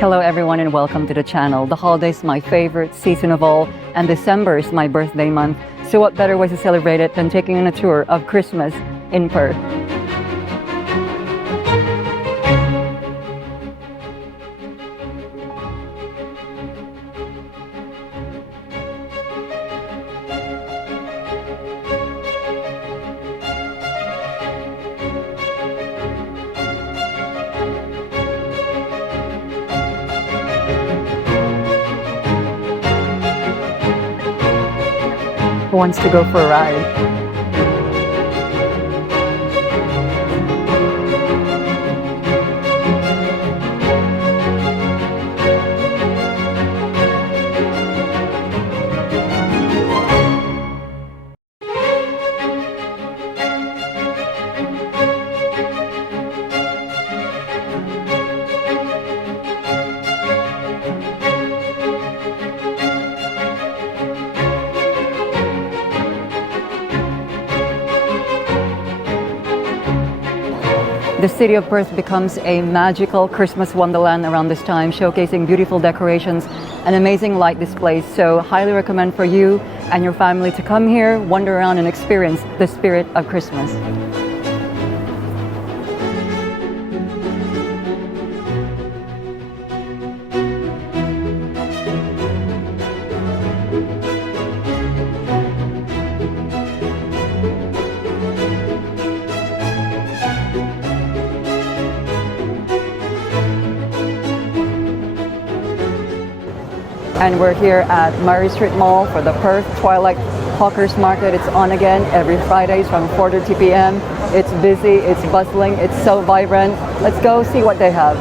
Hello everyone and welcome to the channel. The holiday is my favorite season of all, and December is my birthday month. So what better way to celebrate it than taking on a tour of Christmas in Perth? Who wants to go for a ride? The City of Perth becomes a magical Christmas wonderland around this time, showcasing beautiful decorations and amazing light displays. So highly recommend for you and your family to come here, wander around and experience the spirit of Christmas. And we're here at Murray Street Mall for the Perth Twilight Hawkers market. It's on again every Fridays from 4:30 p.m. It's busy, it's bustling, it's so vibrant. Let's go see what they have.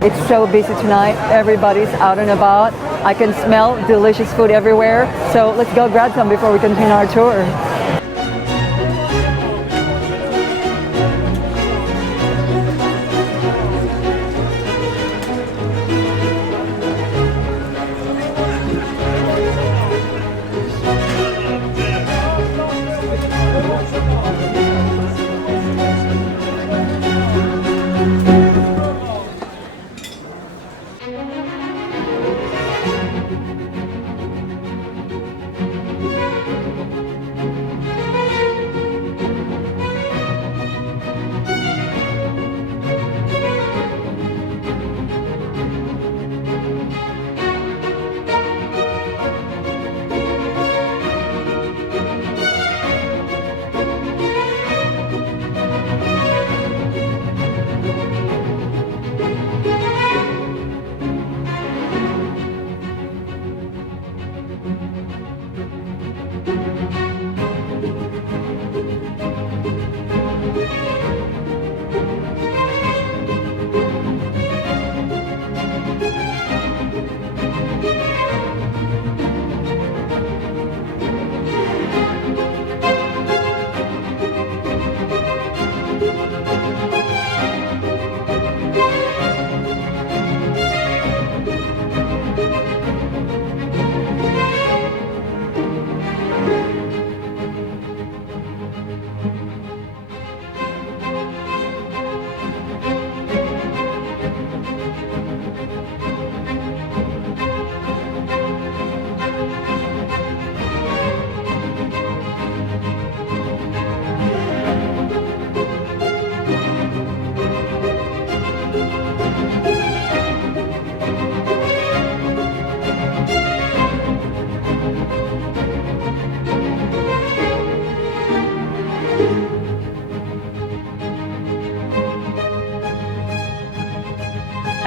It's so busy tonight. Everybody's out and about. I can smell delicious food everywhere. So let's go grab some before we continue our tour.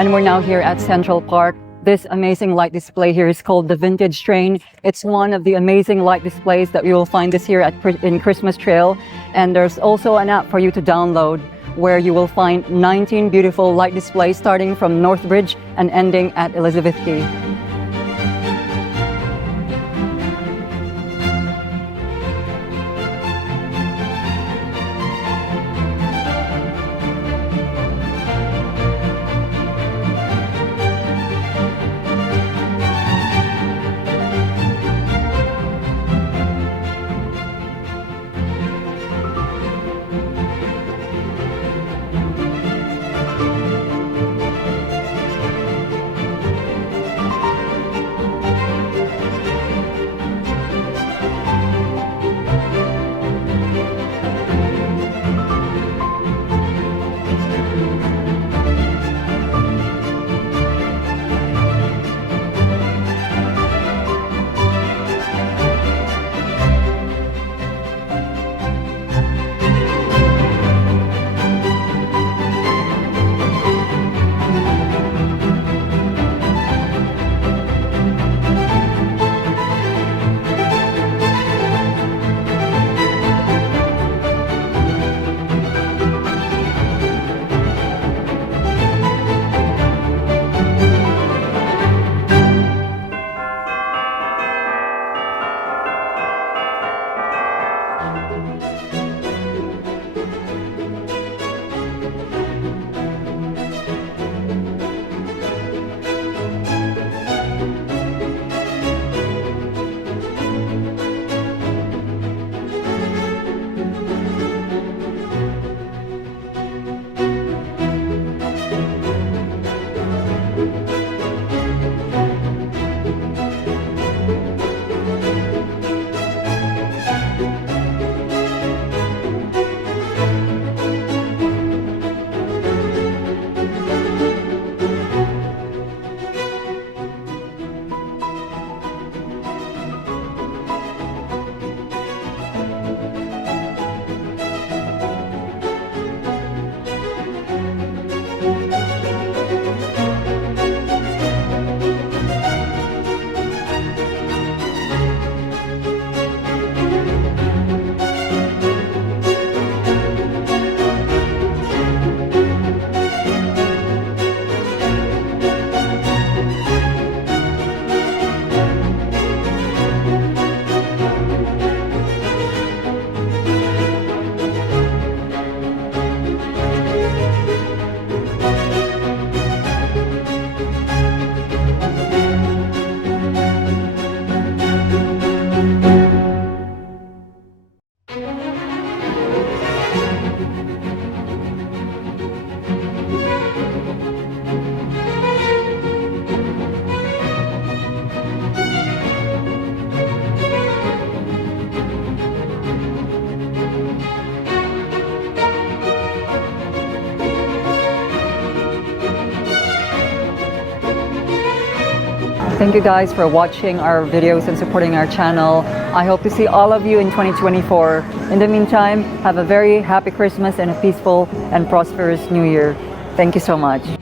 And we're now here at Central Park. This amazing light display here is called the Vintage Train. It's one of the amazing light displays that you will find this year in Christmas Trail. And there's also an app for you to download where you will find 19 beautiful light displays starting from Northbridge and ending at Elizabeth Quay. Thank you guys for watching our videos and supporting our channel. I hope to see all of you in 2024. In the meantime, have a very happy Christmas and a peaceful and prosperous New Year. Thank you so much.